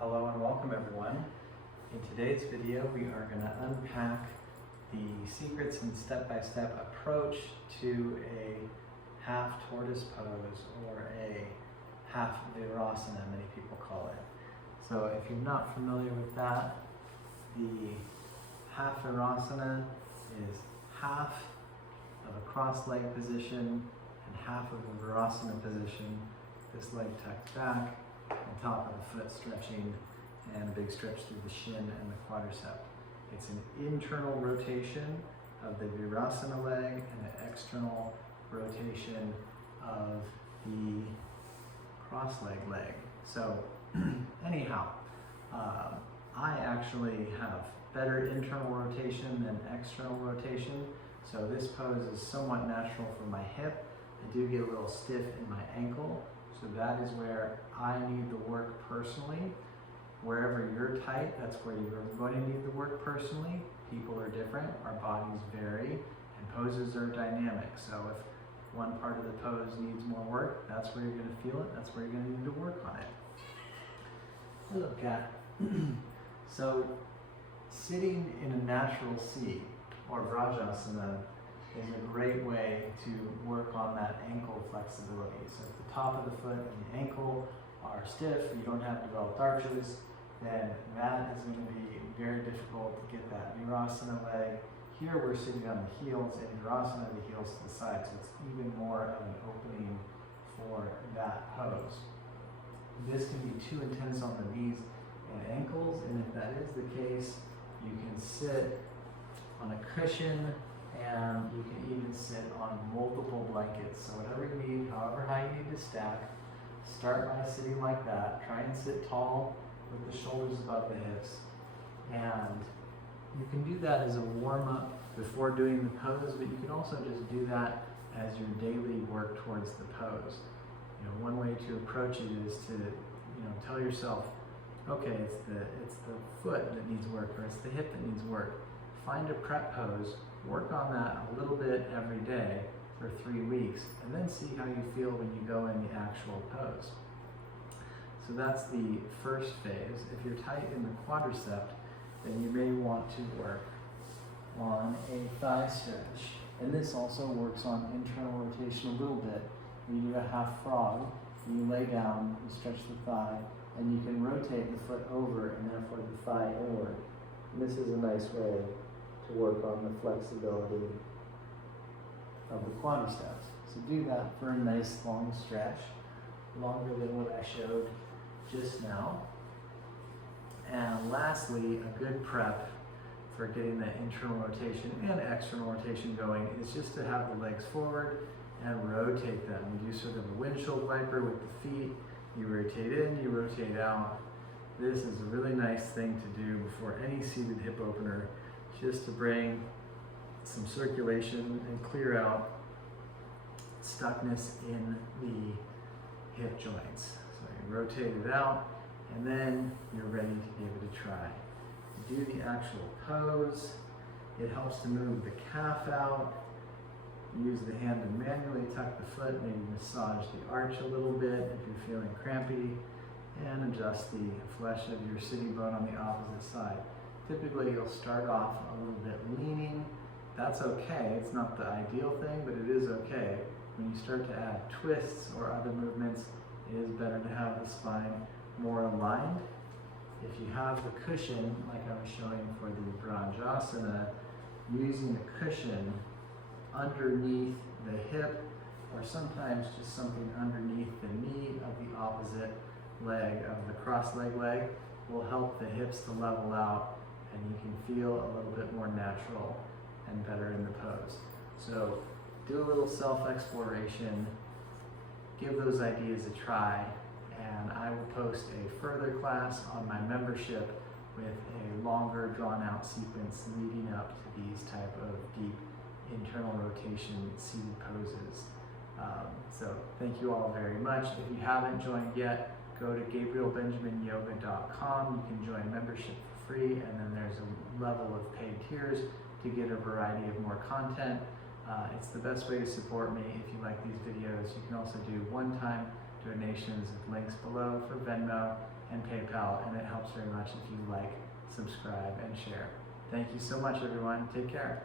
Hello and welcome everyone. In today's video we are going to unpack the secrets and step-by-step approach to a half tortoise pose or a half Virasana, many people call it. So if you're not familiar with that, the half Virasana is half of a cross-leg position and half of a Virasana position, this leg tucked back, on top of the foot stretching, and a big stretch through the shin and the quadricep. It's an internal rotation of the Virasana leg and an external rotation of the cross-leg leg. So anyhow, I actually have better internal rotation than external rotation. So this pose is somewhat natural for my hip. I do get a little stiff in my ankle. So that is where I need the work personally. Wherever you're tight, that's where you're going to need the work personally. People are different, our bodies vary, and poses are dynamic. So if one part of the pose needs more work, that's where you're going to feel it, that's where you're going to need to work on it. Hello, cat. So sitting in a natural seat, or Virasana, is a great way to work on that ankle flexibility. So if the top of the foot and the ankle are stiff, you don't have developed arches, then that is going to be very difficult to get that Virasana leg. Here we're sitting on the heels, in Virasana the heels to the side, so it's even more of an opening for that pose. This can be too intense on the knees and ankles, and if that is the case, you can sit on a cushion, and you can even sit on multiple blankets. So whatever you need, however high you need to stack, start by sitting like that. Try and sit tall with the shoulders above the hips. And you can do that as a warm-up before doing the pose, but you can also just do that as your daily work towards the pose. You know, one way to approach it is to, tell yourself, okay, it's the foot that needs work, or it's the hip that needs work. Find a prep pose, work on that a little bit every day for 3 weeks, and then see how you feel when you go in the actual pose. So that's the first phase. If you're tight in the quadricep, then you may want to work on a thigh stretch. And this also works on internal rotation a little bit. You do a half frog, you lay down, you stretch the thigh, and you can rotate the foot over and therefore the thigh inward. And this is a nice way to work on the flexibility of the quadriceps. So do that for a nice long stretch, longer than what I showed just now. And lastly, a good prep for getting that internal rotation and external rotation going is just to have the legs forward and rotate them. You do sort of a windshield wiper with the feet. You rotate in, you rotate out. This is a really nice thing to do before any seated hip opener, just to bring some circulation and clear out stuckness in the hip joints. So you rotate it out, and then you're ready to be able to try. Do the actual pose. It helps to move the calf out. Use the hand to manually tuck the foot, maybe massage the arch a little bit if you're feeling crampy, and adjust the flesh of your sitting bone on the opposite side. Typically, you'll start off a little bit leaning. That's okay. It's not the ideal thing, but it is okay. When you start to add twists or other movements, it is better to have the spine more aligned. If you have the cushion, like I was showing for the Virasana, using the cushion underneath the hip, or sometimes just something underneath the knee of the opposite leg, of the cross-leg leg, will help the hips to level out, and you can feel a little bit more natural and better in the pose. So do a little self-exploration, give those ideas a try, and I will post a further class on my membership with a longer drawn-out sequence leading up to these type of deep internal rotation seated poses. So thank you all very much. If you haven't joined yet, go to GabrielBenjaminYoga.com. You can join membership for free, and then there's a level of paid tiers to get a variety of more content. It's the best way to support me if you like these videos. You can also do one-time donations with links below for Venmo and PayPal, and it helps very much if you like, subscribe, and share. Thank you so much, everyone. Take care.